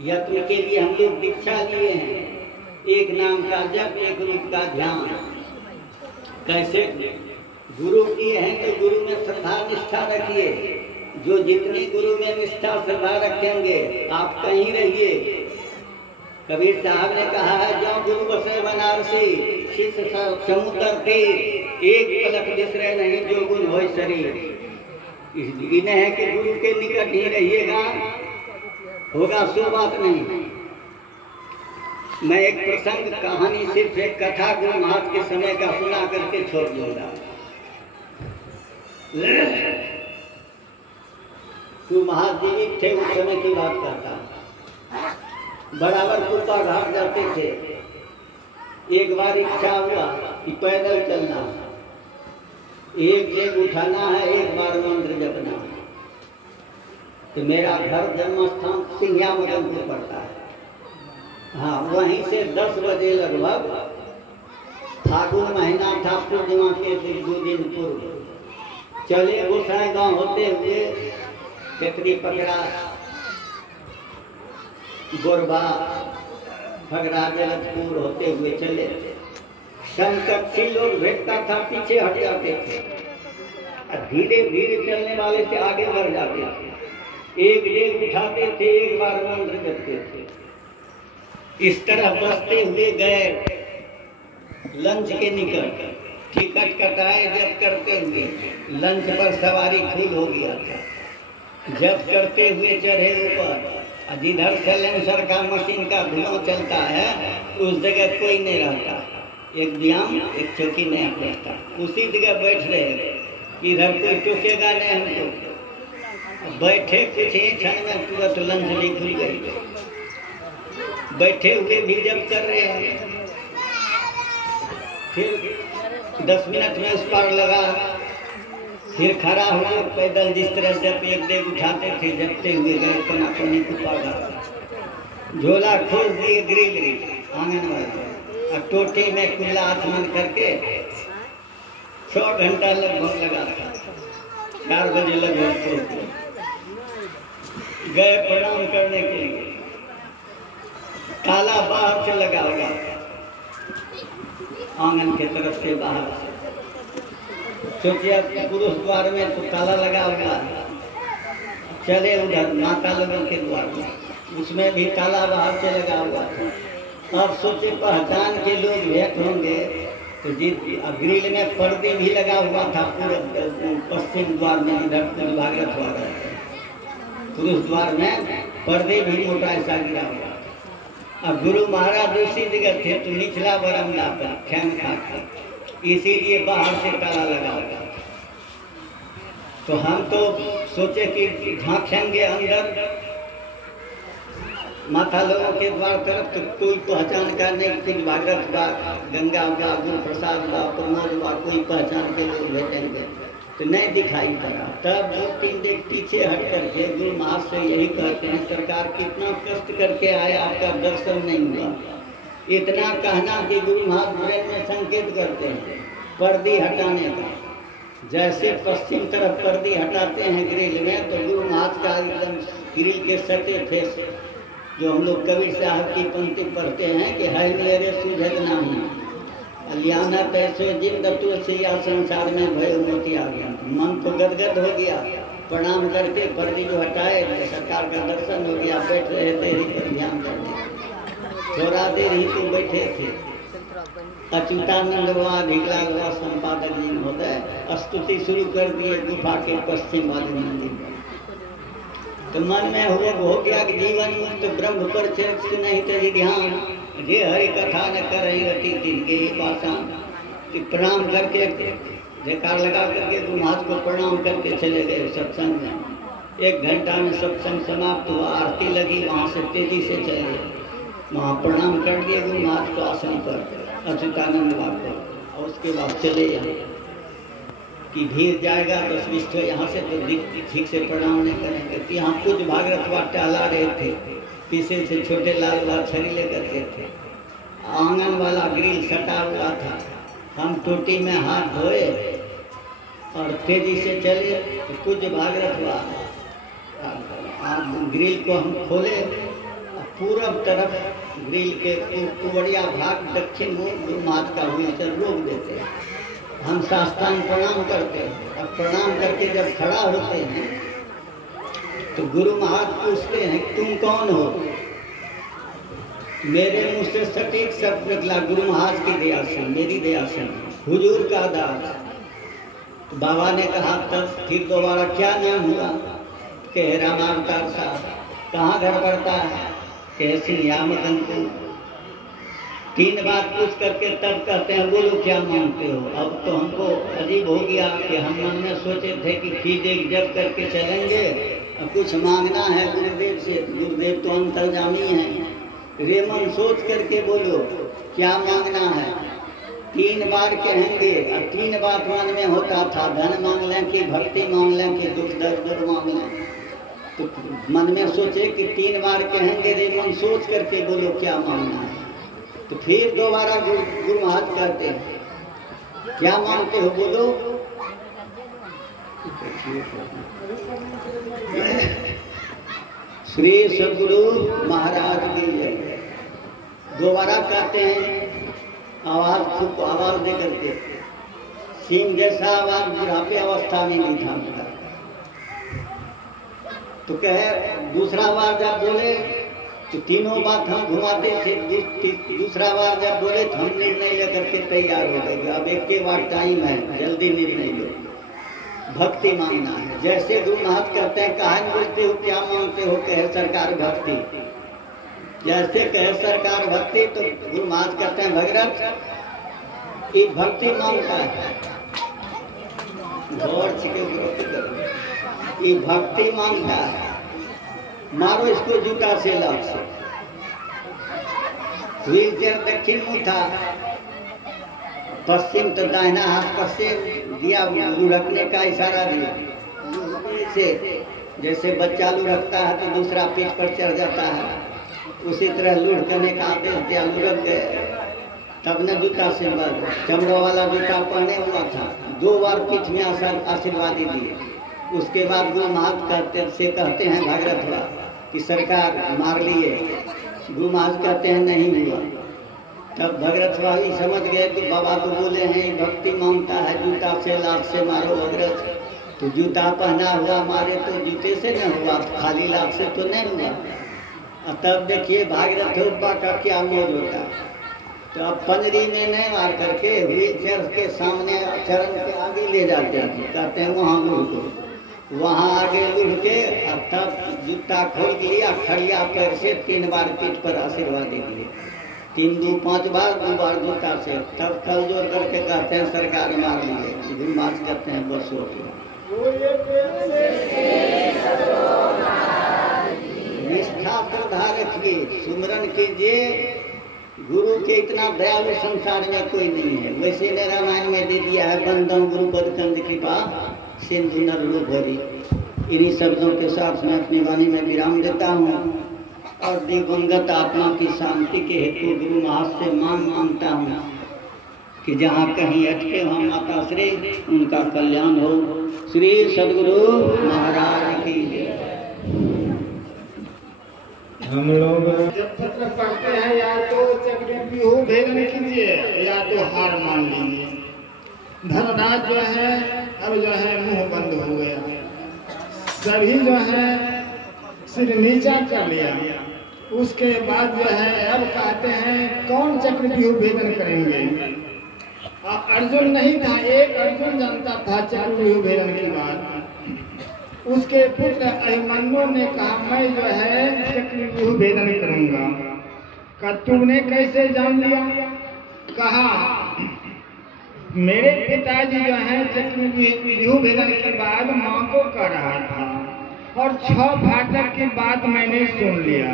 यत्न के लिए हम लोग दीक्षा लिए हैं, एक नाम का जप, एक रूप का ध्यान। कैसे गुरु किए हैं तो गुरु में श्रद्धा निष्ठा रखिए। जो जितनी गुरु में निष्ठा श्रद्धा रखेंगे आप कहीं रहिए। कबीर साहब ने कहा है, जो गुरु बसे बनारसी शिष्य समुद्र तीर, एक पलक बिसरे नहीं जो गुण होय शरीर। इन्हें है कि गुरु के निकट ही रहिएगा, होगा सो बात नहीं। मैं एक प्रसंग कहानी, सिर्फ एक कथा गुरु महाराज के समय का सुना करके छोड़ दूंगा। गुरु महाराज जीवित थे, उस समय की बात करता। बराबर कुप्पा घाट जाते थे। एक बार इच्छा हुआ कि पैदल चलना, एक डेग उठाना है, एक बार मंत्र जपना है। तो मेरा घर जन्म स्थान सिंघिया मदनपुर पड़ता है। हाँ, वहीं से 10 बजे लगभग, फागुन महीना था, पूर्णिमा के 2 दिन पूर्व चले गोसाई गांव होते हुए खेतरी पकड़ा, गोरबा, फगरा, जलतपुर होते हुए चले। संकक्षी लोग भेजता था, पीछे हट जाते थे। धीरे धीरे चलने वाले से आगे बढ़ जाते थे। एक डेग उठाते थे, एक बार मंत्र जपते थे। इस तरह बसते हुए गए लंच के निकट। टिकट कटाए जब करते हुए लंच पर सवारी फुल हो गया था। जब करते हुए चढ़े ऊपर, जिधर सैलेंसर का मशीन का धुआं चलता है उस जगह कोई नहीं रहता। एक व्यायाम, एक चौकी नहीं पड़ता, उसी जगह बैठ रहे। इधर कोई टोकेगा नहीं हमको। बैठे कुछ ही क्षण में तुरंत लंच भी खुल गई। बैठे हुए भी जब कर रहे हैं, फिर 10 मिनट में उस पार लगा, फिर खड़ा हुआ पैदल। जिस तरह जब एक डेग उठाते थे, जपते हुए गए पनापनी कुप्पा घाट। झोला खोल दिए ग्रिल आंगन वाले, और टोटी में कुल्ला आसमान करके 100 घंटा लगभग लगा था। 4 बजे लगभग पहुंचे, गए प्रणाम करने के लिए। ताला बाहर से लगा हुआ, आंगन के तरफ से बाहर से। सोचिए पुरुष द्वार में तो ताला लगा हुआ, चले उधर माता लोगों के द्वार में, उसमें भी ताला बाहर से लगा हुआ। अब सोचे पहचान के लोग भेंट होंगे, तो जी ग्रिल में पर्दे भी लगा हुआ था। पूरे पश्चिम द्वार में इधर कुछ भागत हुआ है, पुरुष द्वार में पर्दे भी मोटा ऐसा गिरा हुआ। अब गुरु महाराज दूसरी जगह थे, तो निचला बरमदा पर खैम था, इसीलिए बाहर से ताला लगा हुआ। तो हम तो सोचे कि झांकेंगे अंदर माता लोगों के द्वार तरफ, तो कोई पहचान का नहीं थी। भागवत बा, गंगा बा, गुरु प्रसाद बा, प्रमोद बा, कोई पहचान के लोग भेटेंगे तो नहीं दिखाई पड़ा। तब 2-3 दिन पीछे हट करके गुरु महाराज से यही कहते हैं, सरकार कितना कष्ट करके आए, आपका दर्शन नहीं हुआ। इतना कहना कि गुरु महाराज ब्रेन में संकेत करते हैं पर्दी हटाने का। जैसे पश्चिम तरफ पर्दी हटाते हैं ग्रिल में, तो गुरु महाराज का एकदम ग्रिल के सटे थे, जो हम लोग कबीर साहब की पंक्ति पढ़ते हैं कि है मेरे सुझग नाही अलियाना तैसो जिंद तुलसिया संसार में भय मोती आ गया। मन तो गदगद हो गया। प्रणाम करके पर्दी जो हटाए, सरकार का दर्शन हो गया। बैठ रहे थे ही पर ध्यान करने, थोड़ा देर ही तो बैठे थे। अच्युतानंद हुआ, भिगला हुआ संपादक जी महोदय स्तुति शुरू कर दिए गुफा के पश्चिम वाले मंदिर में। तो मन में हो गया कि जीवन मुक्त ब्रह्म पर नहीं तेरी ध्यान, ये हरि कथा न करेंगे के पासान। प्रणाम करके जयकार लगा करके गुरु महाराज को प्रणाम करके चले गए सत्संग में। 1 घंटा में सत्संग समाप्त हुआ, आरती लगी, वहाँ से तेजी से चले गए। वहाँ प्रणाम कर दिए गुरु महाराज को आसन पर, अच्युतानंद बाबू को, और उसके बाद चले यहाँ कि भीड़ जाएगा 10-20 तो यहाँ से तो ठीक से प्रणाम नहीं करेंगे। तो यहाँ कुछ भागवत टहला रहे थे, पीछे से छोटे लाल बाबा छड़ी लेकर के थे। आंगन वाला ग्रिल सटा हुआ था। हम टोटी में हाथ धोए और तेजी से चले, तो कुछ भागवत हुआ। ग्रिल को हम खोले, पूरब तरफ ग्रिल के पुवड़िया भाग दक्षिण मुख गुरु महाराज का व्हीलचेयर रोक देते हैं। हम साष्टांग प्रणाम करते हैं। अब प्रणाम करके जब खड़ा होते हैं तो गुरु महाराज पूछते हैं तुम कौन हो? मेरे मुंह से सटीक शब्द निकला, गुरु महाराज की दया से, मेरी दया से, हुजूर का दास। तो बाबा ने कहा तब फिर दोबारा क्या नाम हुआ? कहे रामावतार साहब। कहाँ घर पड़ता है? कहे सिंधिया मदनपुर। 3 बार पूछ करके तब कहते हैं बोलो क्या मांगते हो? अब तो हमको अजीब हो गया कि हम मन में सोचे थे कि फीस एक जब करके चलेंगे, अब कुछ मांगना है गुरुदेव से। गुरुदेव तो अंतर्जामी हैं। रेमन सोच करके बोलो क्या मांगना है। 3 बार कहेंगे और 3 बात मन में होता था, धन मांग लें कि भक्ति मांग लें कि दुख दर्द मांग लें। तो मन में सोचे कि 3 बार कहेंगे, रेमन सोच करके बोलो क्या मांगना है। तो फिर दोबारा गुरु महाराज कहते हैं क्या मांगते हो बोलो। श्री सद्गुरु महाराज की जय। दोबारा कहते हैं आवाज खूब आवाज दे करके, सिंह जैसा आवाज बुढ़ापे अवस्था में नहीं था मेरा। तो कहे दूसरा बार जब बोले तो तीनों बात हम घुमाते थे। दूसरा बार जब बोले तो हम निर्णय लेकर के तैयार हो गए। अब एक बार टाइम है, जल्दी निर्णय लो। भक्ति मांगना है। जैसे गुरु महाराज कहते हैं कहा बोलते हो क्या मांगते हो? कहे सरकार भक्ति। जैसे कहे सरकार भक्ति तो गुरु महाराज कहते हैं भगीरथ ये भक्ति मांगता है। ये भक्ति मांगता है, मारो इसको जूता से लाभ से। व्हीलचेयर दक्षिण मुख था, पश्चिम तो दाहिना हाथ पश्चिम दिया, लुढ़कने का इशारा दिया से। जैसे बच्चा लुढ़कता है तो दूसरा पीठ पर चढ़ जाता है, उसी तरह लुढ़कने का आदेश दिया। लुढ़क गए तब न जूता से चमड़ा वाला जूता पहने हुआ था। 2 बार पीठ में आशीर्वाद दिए। उसके बाद गुरु महाराज कहते हैं भागरथवा कि सरकार मार लिए। गुरु महाराज कहते हैं नहीं हुआ। तब भगीरथवा ही समझ गए कि बाबा तो बोले हैं भक्ति मांगता है, जूता से लात से मारो भगीरथ। तो जूता पहना हुआ मारे तो जूते से न हुआ, खाली लात से तो नहीं हुआ। तब देखिए भागीरथ का क्या मोल होता। तो अब पंजरी में नहीं मार करके व्हीलचेयर के सामने चरण के आगे ले जाते हैं। कहते हैं वहाँ लुढ़, वहाँ आगे लुढ़ के और तब जूता खोल लिया, खड़िया पैर से 3 बार पीठ पर आशीर्वाद दे दिए। 3 2 5 बार, 2 बार जूता से। तब कल जोड़ करके कहते हैं सरकार मार लिए। गुरु महाराज कहते हैं बस हो गया। निष्ठा श्रद्धा रखिए, सुमरन कीजिए। गुरु के इतना दयालु संसार में कोई नहीं है। वैसे ने रामायण में दे दिया है बंदम गुरुपद कंद कृपा सिंधु नर रूप हरि। इन्हीं शब्दों के साथ मैं अपनी वाणी में विराम देता हूँ और दिवंगत आत्मा की शांति के हेतु गुरु महाराज से मांगता हूँ कि जहाँ कहीं अटके वहाँ माता श्री उनका कल्याण हो। श्री सद्गुरु महाराज की जय। हम लोग जब पत्र पढ़ते हैं या तो चक्रव्यूह भेदन कीजिए या तो हार मान लीजिए। धर्मराज जो है अब जो है मुंह बंद हो गया, सभी जो है सिर नीचा कर लिया। उसके बाद जो है अब कहते हैं कौन चक्रव्यूह भेदन करेंगे। अर्जुन नहीं था, एक अर्जुन जानता था चक्रव्यूह भेदन की बात। उसके पुत्र अभिमन्यु ने कहा मैं जो है चक्रव्यूह भेदन करूंगा। का तुमने कैसे जान लिया? कहा मेरे पिताजी जो है चक्रव्यूह भेदन के बाद माँ को कह रहा था और 6 फाटक की बात मैंने सुन लिया।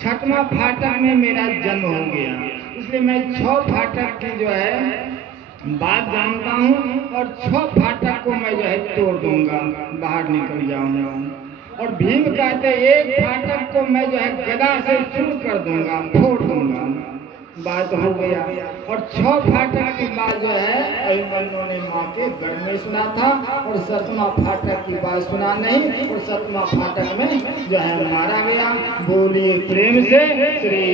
6वां फाटक में मेरा जन्म हो गया, इसलिए मैं 6 फाटक की जो है बात जानता हूँ और 6 फाटक को मैं जो है तोड़ दूंगा, बाहर निकल जाऊंगा। और भीम कहते 1 फाटक को मैं जो है गदा से चूर कर दूंगा, फोड़ दूंगा। बात हो गया। और 6 फाटक की बात जो है अभिमन्यु ने माँ के गढ़ में सुना था, और 7वां फाटक की बात सुना नहीं, और 7वां फाटक में जो है मारा गया। बोलिए प्रेम से श्री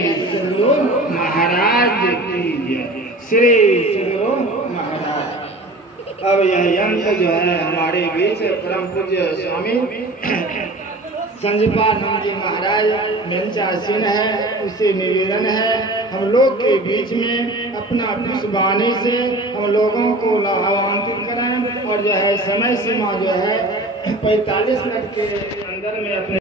गुरु महाराज की जय, श्री गुरु महाराज। अब यह यंत्र जो है हमारे बीच परम पूज्य स्वामी संजीवानंद जी महाराज मंचासीन है, उससे निवेदन है हम लोग के बीच में अपना पुष्पवाणी से हम लोगों को लाभान्वित करें, और जो है समय सीमा जो है 45 मिनट के अंदर में अपने